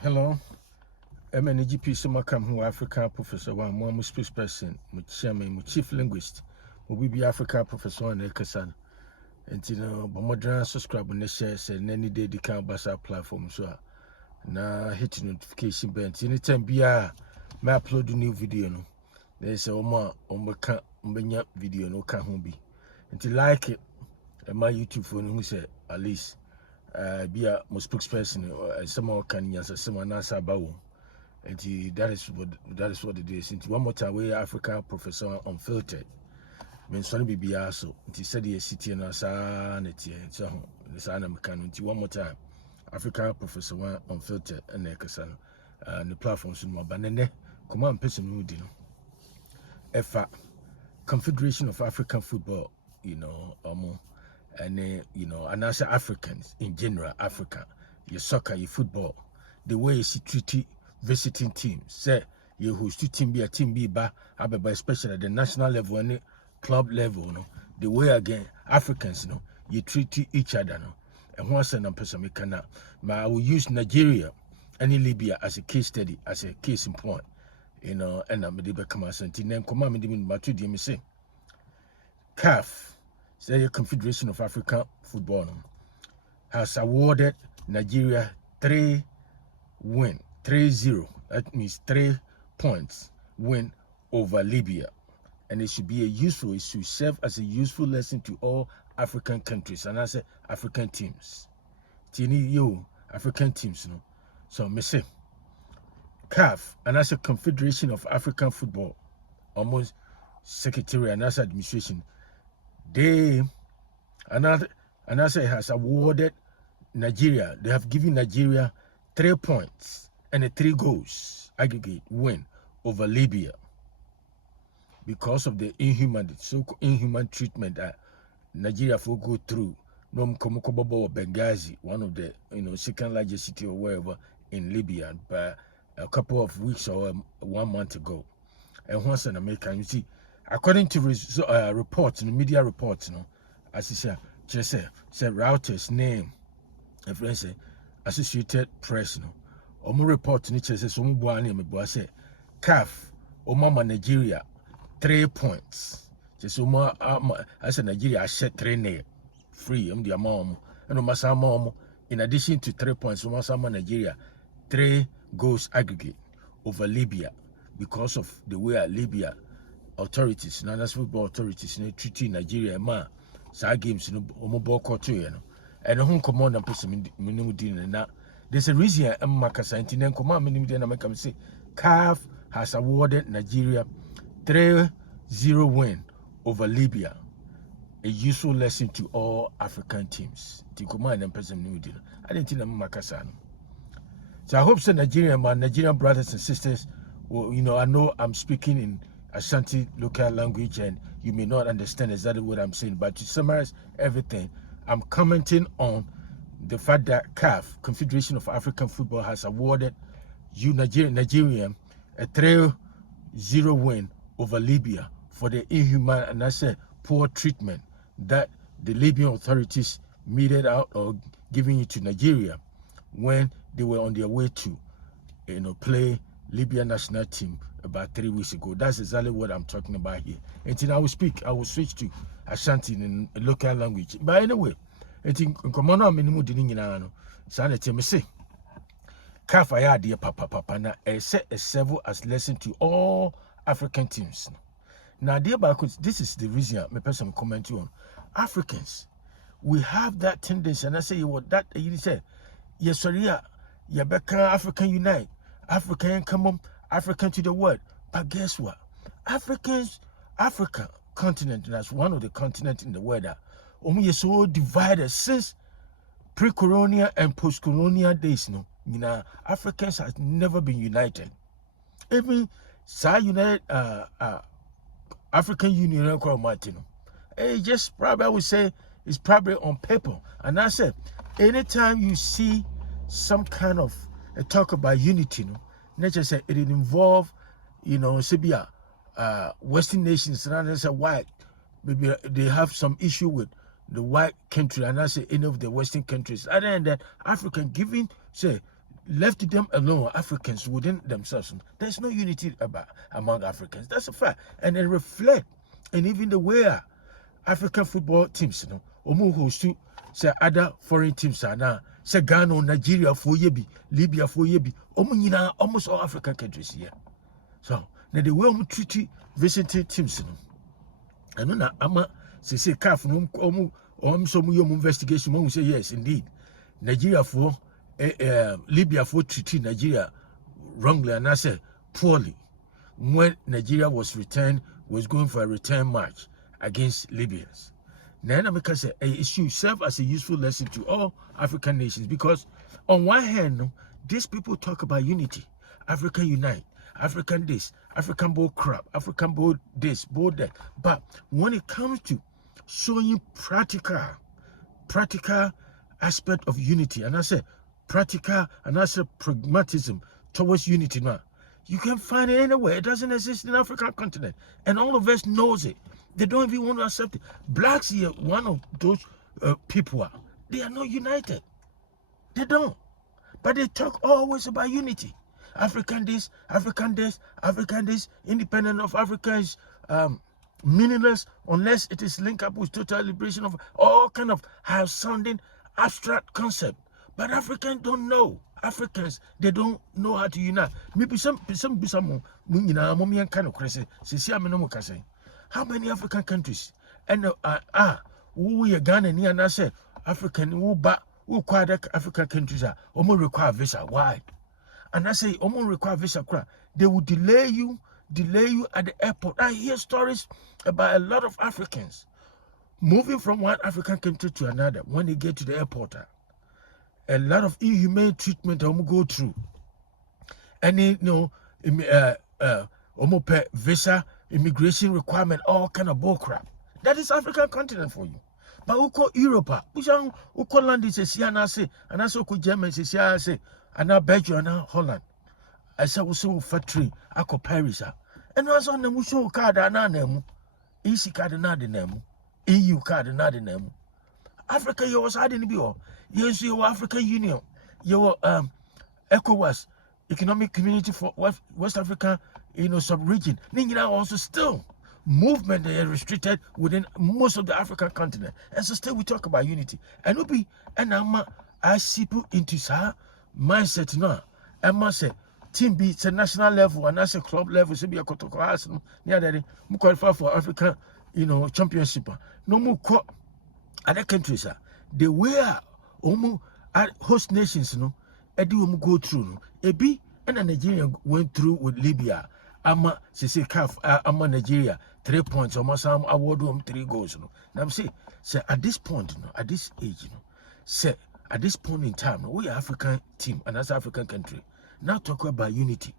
Hello, I'm an EGP Sumakam who African professor, one more spokesperson, my chairman, my chief linguist, will be Africa professor and Ekasan. And Bamadran subscribe and share said any day the can basa platform so na hit notification bell. Anytime be may upload a new video no. There's a umanya video no can be. Until like it and my YouTube phone who said at least be a spokesperson or someone can answer someone answer about. And that is what it is. One more time, we African professor unfiltered. When Sonny be so, it said the city and sanity. So the sign of mechanic. One more time, African professor one unfiltered and Nekasan and the platforms in Mabanene. Come on, person who did EFA Confederation of African Football, and and as Africans in general, Africa, your soccer, your football, the way you see treaty visiting teams, say you host team be a team be ba, especially at the national level and club level, the way again Africans, you treat each other, and once and person we cannot. I will use Nigeria and Libya as a case study, as a case in point, and I'm the become a sentiment. Then come on, me say CAF, say the Confederation of African Football, has awarded Nigeria 3-0. That means 3 points win over Libya. And it should serve as a useful lesson to all African countries and I say African teams. African teams, So me say CAF and as a Confederation of African Football, almost secretary and as administration, they and as it has awarded Nigeria, they have given Nigeria 3 points and a 3 goals aggregate win over Libya because of the inhuman treatment that Nigeria will go through. Nom Komokobobo Benghazi, one of the second largest city or wherever in Libya, but a couple of weeks or 1 month ago. And once in America, you see, according to reports, media reports, as you said, Reuters name, a friend say Associated Press, Omo report ni chese so mbo ani mebo say CAF Omama Nigeria 3 points. Chese Omo as Nigeria share 3 free the amount and Omasama in addition to 3 points Omasama Nigeria 3 goals aggregate over Libya because of the way Libya authorities, national football authorities, treating Nigeria sa games Omo ball to and whom command and person na. There's a reason I'm Makasa command minimum and I say CAF has awarded Nigeria 3-0 win over Libya. A useful lesson to all African teams. The command and person I didn't think I'm Makasa. So I hope so Nigerian brothers and sisters will, I know I'm speaking in Ashanti local language and you may not understand exactly what I'm saying, but to summarize everything, I'm commenting on the fact that CAF, Confederation of African Football, has awarded Nigeria a 3-0 win over Libya for the inhuman and I say poor treatment that the Libyan authorities meted out or giving it to Nigeria when they were on their way to play Libya national team about 3 weeks ago. That's exactly what I'm talking about here. And then I will switch to Ashanti in a local language. But anyway, I think Commander Minimum didn't know. Sanity me say Kafaya dear papa na set a serve as lesson to all African teams. Now, dear backwards, this is the reason my person comment on Africans. We have that tendency, and I say what that you said. Yes, sorry, yeah, back African unite, African come on, African to the world. But guess what? Africa continent, that's one of the continents in the world that is so divided since pre-colonial and post-colonial days. Africans have never been united. Even United African Union Martin. Just probably I would say it's probably on paper. And I said, anytime you see some kind of a talk about unity, nature said it involve, Sibia, Western nations, and I said white. Maybe they have some issue with the white country, and I say any of the Western countries. Other than that, African giving, say, left them alone, Africans within themselves, there's no unity among Africans. That's a fact. And it reflects, and even the way African football teams, omu host to say other foreign teams are now, say Ghana, Nigeria, for yebi, Libya, for yebi, almost all African countries here. So now the way we treat visiting teams, I know that say CAF some investigation. We say yes, indeed, Nigeria for Libya for treating Nigeria wrongly, and I say poorly when Nigeria was going for a return match against Libyans. Now I say it should serve as a useful lesson to all African nations, because on one hand, these people talk about unity, Africa unite, African this, African bull crap, African bull this, bull that. But when it comes to showing practical aspect of unity, and I say practical, and I say pragmatism towards unity now, you can find it anywhere. It doesn't exist in the African continent, and all of us knows it. They don't even want to accept it. Blacks here, one of those people they are not united. They don't, but they talk always about unity. African this, African this, African this, independent of Africa is meaningless unless it is linked up with total liberation of all kind of high-sounding abstract concept. But Africans don't know. Africans, they don't know how to unite. Maybe some how many African countries? And we are Ghana and I say African who quite African countries are almost require visa. Why? And I say almost require visa. They will delay you at the airport. I hear stories about a lot of Africans moving from one African country to another. When they get to the airport, a lot of inhumane treatment go through. Any visa, immigration requirement, all kind of bull crap. That is African continent for you. But who call Europe? Who call London and I say Germany say, and now Belgium and now Holland. I said we saw factory, I call Paris. And I was on the show card and name, EC card and not the name, EU card and not the name. Africa, you was hiding the bill. Yes, you were African Union. You were ECOWAS, Economic Community for West Africa, sub-region. Then also still movement they are restricted within most of the African continent. And so still we talk about unity. And we'll be I see people into mindset now. I must say team B it's a national level and that's a club level, so be a kotoko near that we qualify for African championship. No more other countries they were host nations go through ebi and Nigeria went through with Libya. Say CAF Nigeria 3 points almost award 3 goals. Now I'm say at this point, at this age, say at this point in time, we are African team and that's African country. Now talk about unity.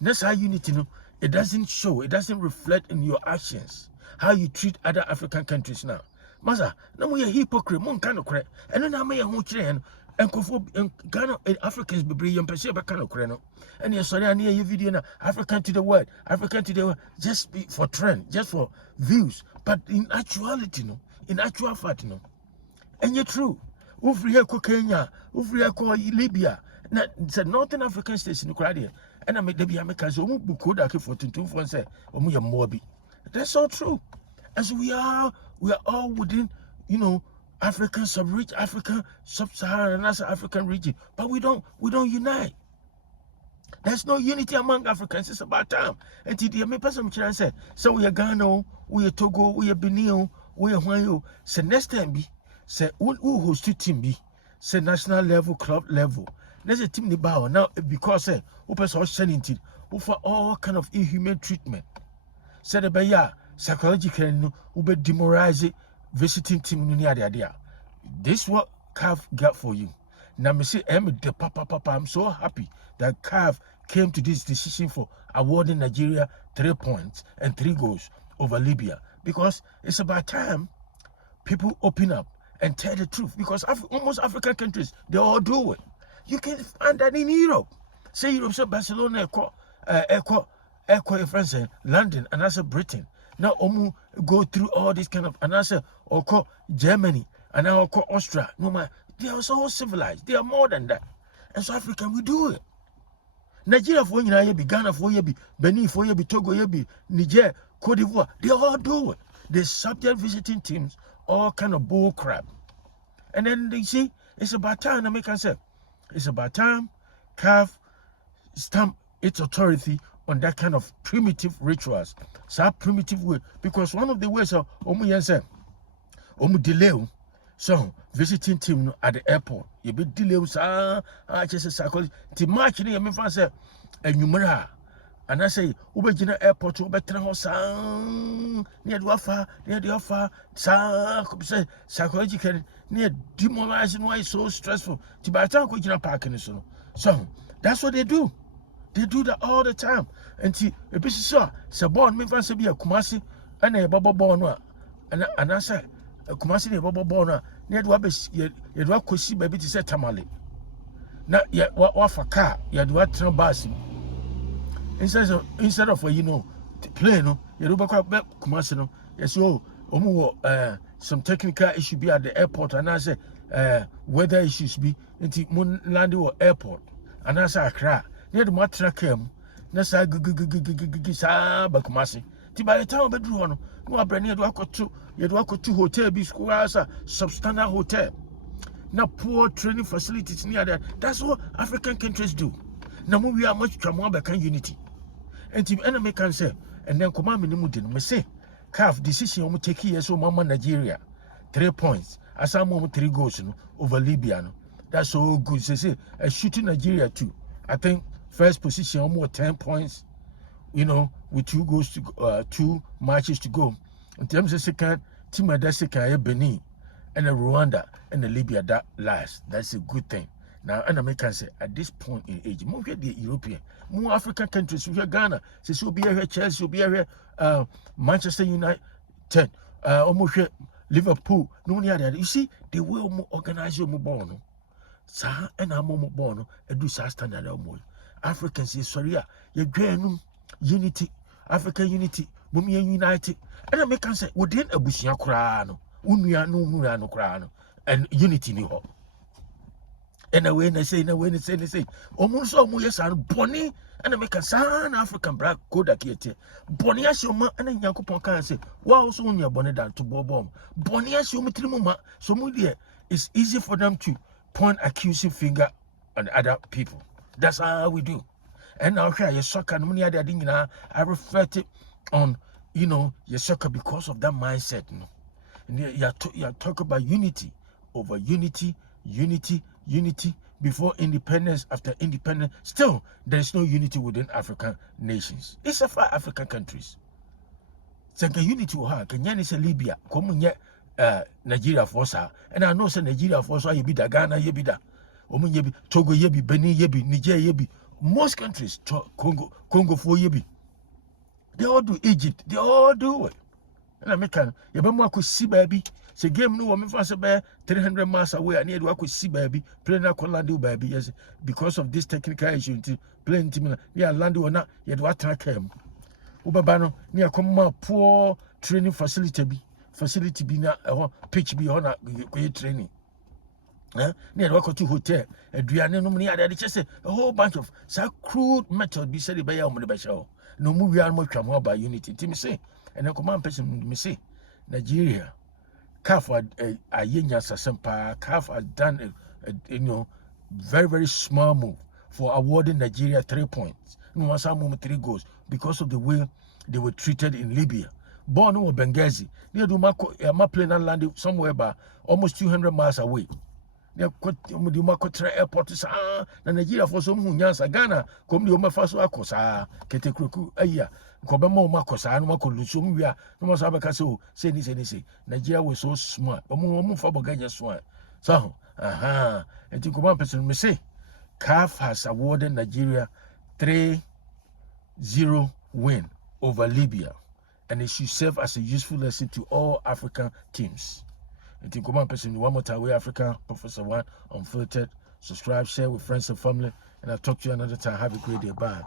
That's how unity, it doesn't show, it doesn't reflect in your actions, how you treat other African countries now. Masa, no we are hypocrite, mon kind of correct. And then I may have and Ghana Africans be brilliant, per se, but kind of creno. And you're sorry, I need your video now. African to the world, just be for trend, just for views. But in actuality, in actual fact, and you're true. Ufri here Kenya, Ufri here Libya. It's a Northern African states in the crowd. And I made the Americans who could for 22 and say, Mobi. That's all true. As we are all within, African sub-region, African sub-Saharan and African region, but we don't unite. There's no unity among Africans. It's about time. And today, me person say, so we are Ghana, we are Togo, we are Benin, we are Hwanyo. So next time be, say who host team be, say national level, club level. There's a team the bow now because say who person sending it, who for all kind of inhuman treatment. Say the by psychologically who be demoralize visiting team in the idea. This what CAF got for you. Now me say I'm so happy that CAF came to this decision for awarding Nigeria 3 points and 3 goals over Libya, because it's about time people open up and tell the truth, because almost African countries they all do it. You can find that in Europe. Say Europe, say Barcelona, France, London, and also Britain. Now go through all this kind of, and I say Germany, and now Austria. No man, they are so civilized. They are more than that. And South Africa, we do it. Nigeria for you, be Ghana for you, be Benin for you, be Togo, you be Niger, Cote d'Ivoire. They all do it. They subject visiting teams, all kind of bull crap. And then they see it's about time. I can say it's about time CAF stamp its authority on that kind of primitive rituals, so primitive way. Because one of the ways of delay. So visiting team at the airport, you be delayed. I just say to march in your say a numera. And I say, Ubejina airport, Ubetra house, near the offer, psychological, near demoralizing why it's so stressful. To buy time, parking. So that's what they do. They do that all the time. And see, a bit so born me fancy be a Kumasi and a bubble born. And I say, a Kumasi, a bubble born, near the Wabbis, you do not see baby to say tamale. Not yet what for car, you do what bus. Instead of plane, you do back Kumasi. Yes, some technical issue be at the airport, and I say weather issues be into Moonland or airport, and I say Accra. Near the Matra came, Nasa Bakumasi. By the time bedroom, no, I bring you to two hotel, be school as a substandard hotel. Now, poor training facilities near that. That's what African countries do. Now, we are much more back unity. And the enemy can say, and then command me to say, CAF decision will take years so Mama Nigeria. 3 points. As I'm 3 goals over Libya. That's so good. They say, I shoot in Nigeria too. I think first position almost 10 points, with 2 goals to 2 matches to go. In terms of second, team at that second, Benin and Rwanda and Libya that last. That's a good thing. Now, and Americans say at this point in age, more the European, more African countries, we have Ghana, says will be here, Chelsea will be here, Manchester United, almost Liverpool, no near that. You see, they will organize your mobile. Sa and I'm born, and do standard. Africans say, sorry, you're going unity, African unity, Mumia united. And I make say, we didn't a bushia crano, Unia no Murano crano, and unity ni ho. And away and say, almost almost and Bonnie, and I make a son African black code at Bonnie as your ma and then Yakupon can say, wow, so on your bonnet down to Bobom. Bonnie as your matrimoma, so mudia, it's easy for them to point accusing finger on other people. That's how we do. And now here, your soccer, I refer to on, your soccer because of that mindset. And you talk about unity over unity, before independence, after independence. Still, there is no unity within African nations. It's a 5 African countries. So the unity will have, Kenya is Libya, Nigeria for us, and I know say Nigeria for us, you be da Ghana, you be da, Togo, you be Benin, you be Niger, you be most countries, Congo for you be. They all do Egypt, they all do it. And I make you be could see baby. Say game no woman fancy by 300 miles away. I need to could see baby, playing a Colando baby. Yes, because of this technical issue, playing team near land or not, you do attack him. Ubabano near come poor training facility be na pitch be on a training. Near the to hotel, a Driana no money. I just say a whole bunch of so crude method be said by your money show. No movie are much more by unity. Tim say, and a command person me say, Nigeria, CAF a yenya sasempa. CAF has done a very, very small move for awarding Nigeria 3 points. No one saw 3 goals because of the way they were treated in Libya. Born in Benghazi, near to my plane and landed somewhere by almost 200 miles away. Near Mako airport, Nigeria for some who yans Ghana, come the Omafaso Akosa, Ketekruku, Aya, Kobamo Makosa, and Mako Lusumia, no more Sabakaso, say this, Nigeria was so smart, but more for Baganya Swan. So, and to come up person may say, CAF has awarded Nigeria 3-0 win over Libya. And it should serve as a useful lesson to all African teams. And to come on, person, one more time, we Africa, Professor One, Unfiltered. Subscribe, share with friends and family. And I'll talk to you another time. Have a great day. Bye.